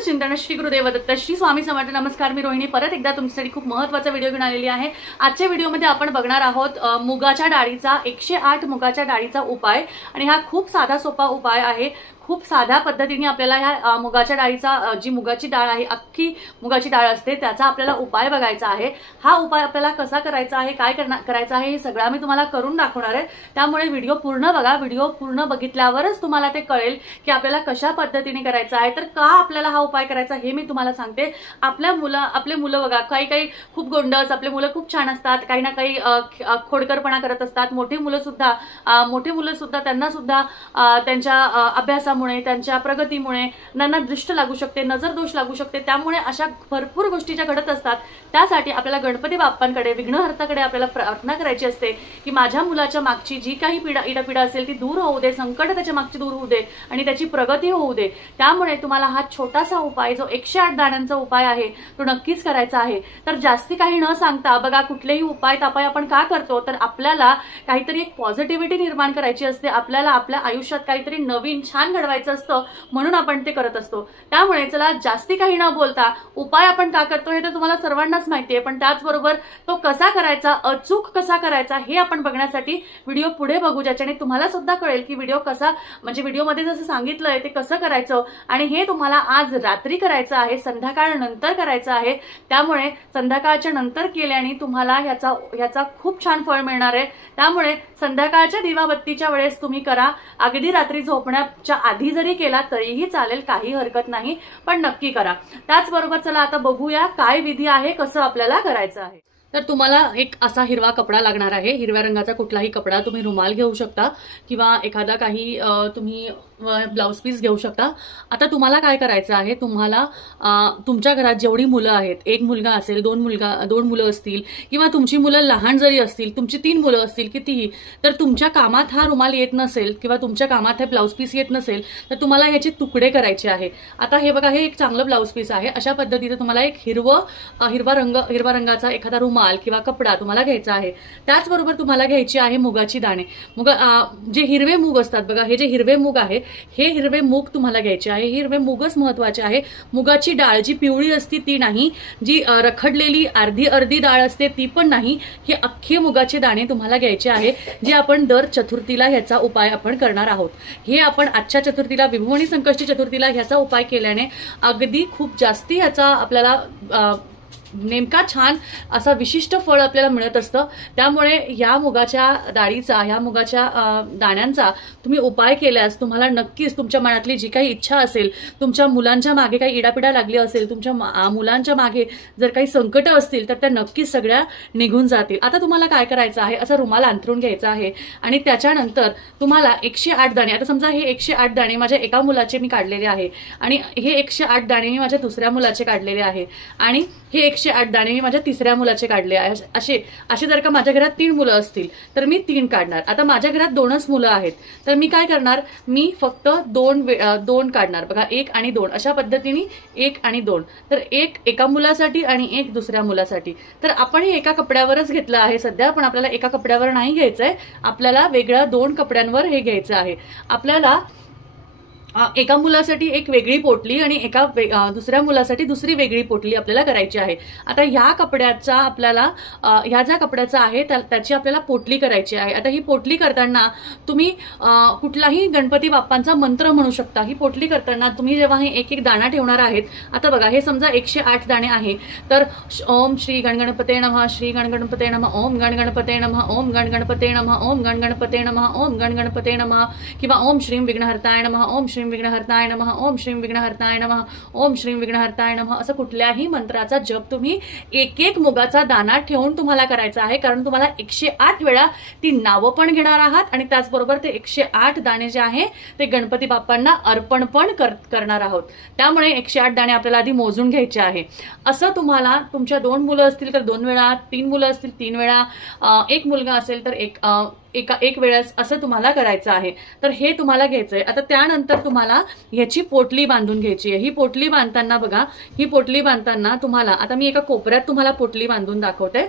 चिंतन श्री गुरुदेव दत्त श्री स्वामी समर्थ। नमस्कार, मी रोहिणी परत एकदा तुमच्यासाठी खूप महत्त्वाचा व्हिडिओ घेऊन आलेली आहे। आजच्या व्हिडिओमध्ये आपण बघणार आहोत मुगाच्या डाळीचा 108 मुगाच्या डाळीचा उपाय। आणि हा खूप साधा सोपा उपाय आहे। खूप साध्या पद्धतीने आपल्याला ह्या मुगाच्या डाळीचा जी मुगाची डाळ आहे, अख्खी मुगाची डाळ असते, त्याचा आपल्याला उपाय बघायचा आहे। हा उपाय आपल्याला कसा करायचा आहे, काय करायचं आहे, हे सगळं मी तुम्हाला करून दाखवणार आहे। त्यामुळे व्हिडिओ पूर्ण बघा। व्हिडिओ पूर्ण बघितल्यावरच तुम्हाला ते कळेल की आपल्याला कशा पद्धतीने करायचं आहे। तर का आपल्याला हा उपाय करायचा हे मी तुम्हाला सांगते। आपले मुलं बघा, काही खूप गोंडस, आपले मुलं खूप छान असतात, काही ना काही खोडकरपणा करत असतात। मोठी मुलं सुद्धा त्यांना सुद्धा त्यांच्या अभ्यासामुळे, त्यांच्या प्रगतीमुळे त्यांना दृष्ट लागू शकते, नजर दोष लागू शकते। त्यामुळे अशा भरपूर गोष्टी ज्या घडत असतात, त्यासाठी आपल्याला गणपती बाप्पांकडे, विघ्नहर्ताकडे आपल्याला प्रार्थना करायची असते की माझ्या मुलाच्या मागची जी काही इडापिडा असेल ती दूर होऊ दे, संकट त्याच्या मागची दूर होऊ दे आणि त्याची प्रगती होऊ दे। त्यामुळे तुम्हाला हा छोटासा उपाय, जो 108 दाण्यांचा उपाय आहे, तो नक्कीच करायचा आहे। तर जास्ती काही न सांगता बघा, कुठलेही उपाय तापाय आपण का करतो, तर आपल्याला काहीतरी एक पॉझिटिव्हिटी निर्माण करायची असते। आपल्याला आपल्या आयुष्यात काहीतरी नवीन छान घडवायचं असतं, म्हणून आपण ते करत असतो। त्यामुळे चला जास्ती काही न बोलता उपाय आपण का करतो हे तर तुम्हाला सर्वांनाच माहिती आहे, पण त्याचबरोबर तो कसा करायचा, अचूक कसा करायचा हे आपण बघण्यासाठी व्हिडिओ पुढे बघू, ज्याच्याने तुम्हाला सुद्धा कळेल की व्हिडिओ कसा, म्हणजे व्हिडिओमध्ये जसं सांगितलंय ते कसं करायचं। आणि हे तुम्हाला आज रात्री करायचं आहे, संध्याकाळ नंतर करायचं आहे। त्यामुळे संध्याकाळच्या नंतर केल्याने तुम्हाला ह्याचा खूप छान फळ मिळणार आहे। त्यामुळे संध्याकाळच्या दिवाबत्तीच्या वेळेस तुम्ही करा, अगदी रात्री झोपण्याच्या आधी जरी केला तरीही चालेल, काही हरकत नाही, पण नक्की करा। त्याचबरोबर चला आता बघूया काय विधी आहे, कसं आपल्याला करायचं आहे। तर तुम्हाला एक असा हिरवा कपडा लागणार आहे। हिरव्या रंगाचा कुठलाही कपडा, तुम्ही रुमाल घेऊ शकता किंवा एखादा काही तुम्ही ब्लाउज पीस घेऊ शकता। आता तुम्हाला काय करायचं आहे, तुम्हाला तुमच्या घरात जेवढी मुलं आहेत, एक मुलगा असेल, दोन मुलं असतील, किंवा तुमची मुलं लहान जरी असतील, तुमची 3 मुलं असतील कितीही, तर तुमच्या कामात हा रुमाल येत नसेल किंवा तुमच्या कामात हे ब्लाउज पीस येत नसेल, तर तुम्हाला ह्याचे तुकडे करायचे आहे। आता हे बघा, हे एक चांगलं ब्लाउज पीस आहे। अशा पद्धतीने तुम्हाला एक हिरवा रंगाचा एखादा रुमाल किंवा कपडा तुम्हाला घ्यायचा आहे। त्याचबरोबर तुम्हाला घ्यायची आहे मुगाची दाणे। जे हिरवे मूग असतात बघा, हे जे हिरवे मूग आहे, हे हिरवे मूग तुम्हाला घ्यायचे आहे। हिरवे मूगच महत्वाचे आहे। मुगाची डाळ जी पिवळी असते ती नाही, जी रखडलेली अर्धी डाळ असते ती पण नाही, हे अख्खे मुगाचे दाणे तुम्हाला घ्यायचे आहे, जे आपण दर चतुर्थीला ह्याचा उपाय आपण करणार आहोत। हे आपण आजच्या चतुर्थीला, विभुवनी संकष्टी चतुर्थीला ह्याचा उपाय केल्याने अगदी खूप जास्ती ह्याचा आपल्याला नेमका छान असा विशिष्ट फळ आपल्याला मिळत असतं। त्यामुळे ह्या मुगाच्या डाळीचा, ह्या मुगाच्या दाण्यांचा तुम्ही उपाय केल्यास तुम्हाला नक्कीच तुमच्या मनातली जी काही इच्छा असेल, तुमच्या मुलांच्या मागे काही इडापिडा लागली असेल, तुमच्या मुलांच्या मागे जर काही संकट असतील, तर त्या नक्कीच सगळ्या निघून जातील। आता तुम्हाला काय करायचं आहे, असा रुमाल अंथरून घ्यायचा आहे आणि त्याच्यानंतर तुम्हाला 108 दाणे, आता समजा हे 108 दाणे माझ्या एका मुलाचे मी काढलेले आहे आणि हे 108 दाणे मी माझ्या दुसऱ्या मुलाचे काढलेले आहे आणि हे 108 दाणे मी माझ्या तिसऱ्या मुलाचे काढले आहे। असे जर का माझ्या घरात 3 मुलं असतील तर मी 3 काढणार। आता माझ्या घरात 2च मुलं आहेत, तर मी काय करणार, मी फक्त 2 काढणार बघा, 1 आणि 2 अशा पद्धतीने 1 आणि 2, तर 1 एका मुलासाठी आणि 1 दुसऱ्या मुलासाठी। तर आपण हे एका कपड्यावरच घेतलं आहे सध्या, पण आपल्याला एका कपड्यावर नाही घ्यायचंय, आपल्याला वेगळ्या 2 कपड्यांवर हे घ्यायचं आहे। आपल्याला एका मुलासाठी एक वेगळी पोटली आणि दुसऱ्या मुलासाठी दुसरी वेगळी पोटली आपल्याला करायची आहे। आता ह्या कपड्याचा आपल्याला ह्या ज्या कपड्याचा आहे त्याची आपल्याला पोटली करायची आहे। आता ही पोटली करताना तुम्ही कुठलाही गणपती बाप्पांचा मंत्र म्हणू शकता। ही पोटली करताना तुम्ही जेव्हा हे एक दाणा ठेवणार आहेत, आता बघा हे समजा 108 दाणे आहे, तर ओम श्री गणगणपते नमः, श्री गणगणपते नमः, ओम गणगणपते नमः, ओम गणगणपते नमः, ओम गणगणपते नमः, ओम गणगणपते नमः, किंवा ओम श्रीं विघ्नहर्ताय नमः, ओम श्रीं विघ्नहर्ताय नमः, ओम श्रीं विघ्नहर्ताय नमः, ओम श्रीं विघ्नहर्ताय नमः, असं कुठल्याही मंत्राचा जप तुम्ही एक मुगाचा दाना ठेवून तुम्हाला करायचा आहे। कारण तुम्हाला 108 वेळा ती नावं पण घेणार आहात आणि त्याचबरोबर ते 108 दाणे जे आहे ते गणपती बाप्पांना अर्पण पण करणार आहोत। त्यामुळे 108 दाणे आपल्याला आधी मोजून घ्यायचे आहे। असं तुम्हाला तुमच्या 2 मुलं असतील तर 2 वेळा, 3 मुलं असतील 3 वेळा, 1 मुलगा असेल तर एक वेळेस असं तुम्हाला करायचं आहे। तर हे तुम्हाला घ्यायचंय। आता त्यानंतर तुम्हाला ह्याची पोटली बांधून घ्यायची आहे। ही पोटली बांधताना बघा, ही पोटली बांधताना तुम्हाला, आता मी एका कोपऱ्यात तुम्हाला पोटली बांधून दाखवते,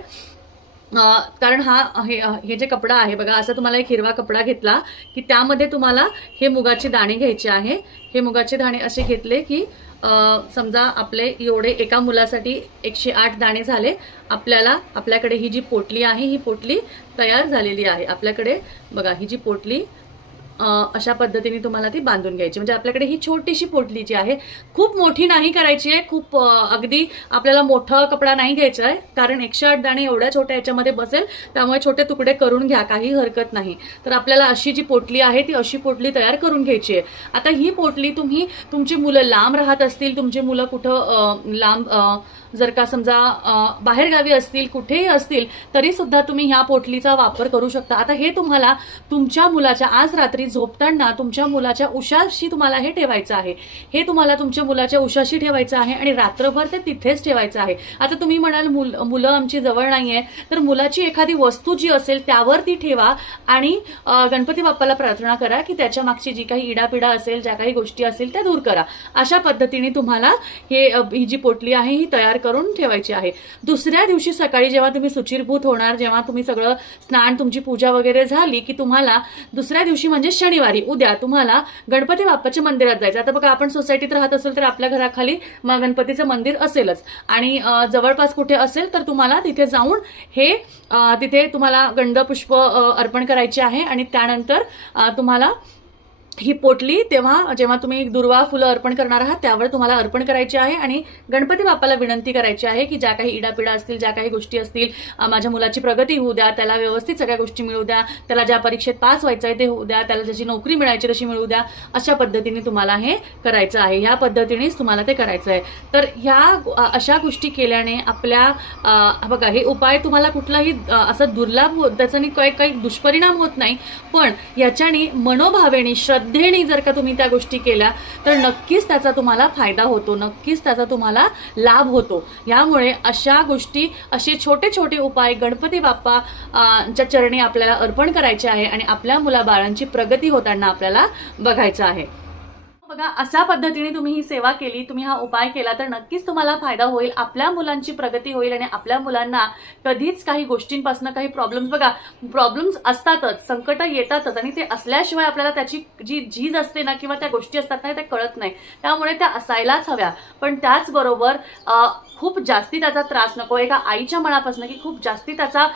कारण हे जे कपडा आहे बघा, असं तुम्हाला एक हिरवा कपडा घेतला की त्यामध्ये तुम्हाला हे मुगाचे दाणे घ्यायचे आहे। हे मुगाचे दाणे असे घेतले की समजा आपले एवढे एका मुलासाठी 108 दाणे झाले, आपल्याकडे ही जी पोटली आहे ही पोटली तयार झालेली आहे। आपल्याकडे बघा ही जी पोटली अशा पद्धतीने तुम्हाला ती बांधून घ्यायची। म्हणजे आपल्याकडे ही छोटीशी पोटली जी आहे, खूप मोठी नाही करायची आहे, खूप अगदी आपल्याला मोठा कपडा नाही घ्यायचा आहे, कारण 108 दाणे एवढ्या छोट्या याच्यामध्ये बसेल, त्यामुळे छोटे तुकडे करून घ्या, काही हरकत नाही। तर आपल्याला अशी जी पोटली आहे ती अशी पोटली तयार करून घ्यायची आहे। आता ही पोटली तुमची मुलं लांब राहत असतील, तुमची मुलं कुठं लांब जर का समजा बाहेर गावी असतील, कुठेही असतील, तरी सुद्धा तुम्ही ह्या पोटलीचा वापर करू शकता। आता हे तुम्हाला तुमच्या मुलाच्या आज रात्री झोपताना तुमच्या मुलाच्या उशाशी तुम्हाला हे ठेवायचं आहे, हे तुम्हाला तुमच्या मुलाच्या उशाशी ठेवायचं आहे आणि रात्रभर ते तिथेच ठेवायचं आहे। आता तुम्ही म्हणाल मुलं आमची जवळ नाहीये, तर मुलाची एखादी वस्तू जी असेल त्यावर ती ठेवा आणि गणपती बाप्पाला प्रार्थना करा की त्याच्या मागची जी काही इडापिडा असेल, ज्या काही गोष्टी असतील त्या दूर करा। अशा पद्धतीने तुम्हाला ही जी पोटली आहे ही तयार करून ठेवायची आहे। दुसऱ्या दिवशी सकाळी जेव्हा तुम्ही सुचिरभूत होणार, जेव्हा तुम्ही सगळं स्नान, तुमची पूजा वगैरे झाली की तुम्हाला दुसऱ्या दिवशी म्हणजे शनिवारी उद्या तुम्हाला गणपती बाप्पाच्या मंदिरात जायचं। आता बघा आपण सोसायटीत राहत असेल तर आपल्या घराखाली गणपतीचं मंदिर असेलच आणि जवळपास कुठे असेल तर तुम्हाला तिथे जाऊन तिथे तुम्हाला गंधपुष्प अर्पण करायचे आहे आणि त्यानंतर तुम्हाला ही पोटली जेव्हा तुम्ही दुर्वा फुलं अर्पण करणार आहात त्यावर तुम्हाला अर्पण करायची आहे आणि गणपती बाप्पाला विनंती करायची आहे की ज्या काही इडापिडा असतील, ज्या काही गोष्टी असतील, माझ्या मुलाची प्रगती होऊ द्या, त्याला व्यवस्थित सगळ्या गोष्टी मिळू द्या, त्याला ज्या परीक्षेत पास व्हायचं आहे ते होऊ द्या, त्याला ज्याची नोकरी मिळायची तशी मिळू द्या, अशा पद्धतीने तुम्हाला हे करायचं आहे। ह्या पद्धतीनेच तुम्हाला ते करायचं आहे। तर ह्या अशा गोष्टी केल्याने आपल्या बघा हे उपाय तुम्हाला कुठलाही असं दुर्लाभ होत, त्याच्याने काही दुष्परिणाम होत नाही, पण याच्याने मनोभावेने श्रद्धेने जर का तुम्ही त्या गोष्टी केल्या तर नक्कीच त्याचा तुम्हाला फायदा होतो, नक्कीच त्याचा तुम्हाला लाभ होतो। यामुळे अशा गोष्टी, असे छोटे छोटे उपाय गणपती बाप्पाच्या चरणी आपल्याला अर्पण करायचे आहे आणि आपल्या मुलाबाळांची प्रगती होताना आपल्याला बघायचं आहे। बघा अशा पद्धतीने तुम्ही ही सेवा केली, तुम्ही हा उपाय केला तर नक्कीच तुम्हाला फायदा होईल, आपल्या मुलांची प्रगती होईल आणि आपल्या मुलांना कधीच काही गोष्टींपासून काही प्रॉब्लेम्स असतातच, संकट येतातच आणि ते असल्याशिवाय आपल्याला त्याची जी झीज असते ना किंवा त्या गोष्टी असतात ना त्या कळत नाही, त्यामुळे त्या असायलाच हव्या। पण त्याचबरोबर खूप जास्ती त्याचा त्रास नको, एका आईच्या मनापासून की खूप जास्ती त्याचा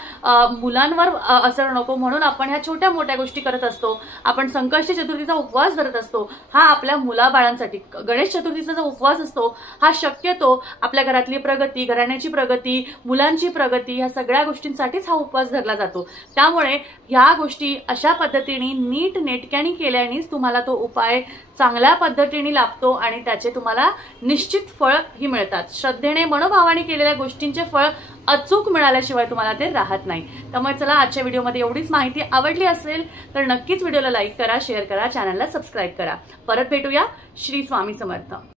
मुलांवर असर नको, म्हणून आपण ह्या छोट्या मोठ्या गोष्टी करत असतो। आपण संकष्टी चतुर्थीचा उपवास धरत असतो, हा आपल्या मुलाबाळांसाठी। गणेश चतुर्थीचा जो उपवास असतो हा शक्यतो आपल्या घरातली प्रगती, घराण्याची प्रगती, मुलांची प्रगती, ह्या सगळ्या गोष्टींसाठीच हा उपवास धरला जातो। त्यामुळे ह्या गोष्टी अशा पद्धतीने नीट नेटक्याने केल्यानेच तुम्हाला तो उपाय चांगल्या पद्धतीने लाभतो आणि त्याचे तुम्हाला निश्चित फळ ही मिळतात। श्रद्धेने मनोभावाने केलेल्या गोष्टींचे फळ अचूक मिळाल्याशिवाय तुम्हाला ते राहत नाही। त्यामुळे चला आजच्या व्हिडिओमध्ये एवढीच माहिती आवडली असेल तर नक्कीच व्हिडिओला लाईक करा, शेअर करा, चॅनलला सबस्क्राईब करा। परत भेटूया। श्री स्वामी समर्थ।